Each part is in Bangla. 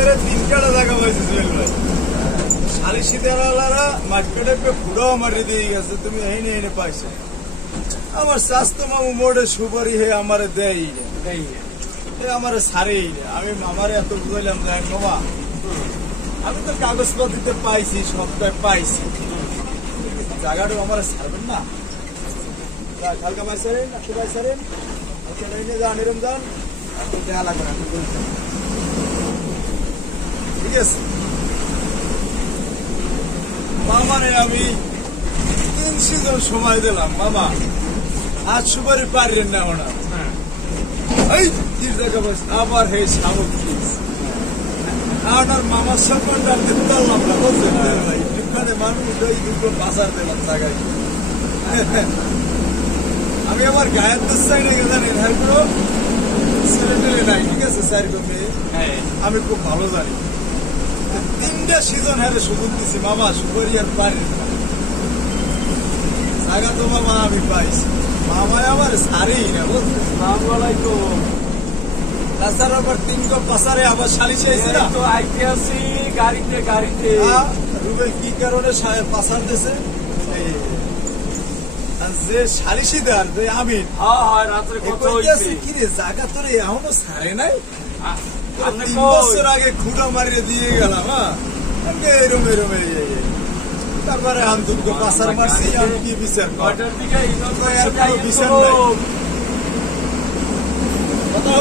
সালিশিদারে 3টা জায়গা পাইছে জুয়েল ভাই। সালিশিদারওয়ালারা মার্কেটে ফুড়াও মারি দিয়ে গেছে, তুমি হেনে হেনে পাইছো। আমার স্বাস্থ্য মামু মোড়ে সুপারি হে আমারে দেয় আমার সারেই আমি মামারে এত বুঝলাম দেখ বাবা আমি তো কাগজপত্রিতে পাইছি সবটাই পাইছি, জায়গাটা আমার ছাড়বেন না। হালকা মাই সারেন একটু ভাই সারেন যান এরম যান দেখা লাগবে না, ঠিক আছে। মামারে আমি 3 সিজন সময় দিলাম, মামা আজ সুপারি পারেন না ওনার আবার হে শামুক আপনার মামার সম্পর্কে আপনি পারলাম না বলছেন ভাই, এখানে মানুষ দুটো বাজার দিলাম জায়গায়। আমি আমার গায়ের দেশ চাই না জানেন, হ্যাঁ কোনো ছেলে টেলে নাই, ঠিক আছে স্যার মেয়ে আমি খুব ভালো জানি। 3টা সিজন হ্যাঁ সুযোগ দিচ্ছি, মামা সুপারি আর পারেন না জায়গা তো মামা আমি পাইছি, মামায় আমার সারেই না বুঝলেন। আসসালামালাইকুম। তাছাড়া আবার 3 পাশারে আবার সালিশে আইছে না তো আইতে আছি গাড়িতে রুবেল কি কারণে পাশার দিছে যে সালিশিদার যে আমিন রাত্রে কত হইছে কি রে জায়গা তোরে এখনো ছাড়ে নাই, আপনি 3 বছর আগে খুঁড়া মারিয়ে দিয়ে গেলাম। এরম তারপরে আমি দুটো পাশার মারছি, আমি কি বিচার কয়টার দিকে বিচার নাই কথা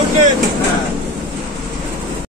শুনলেন।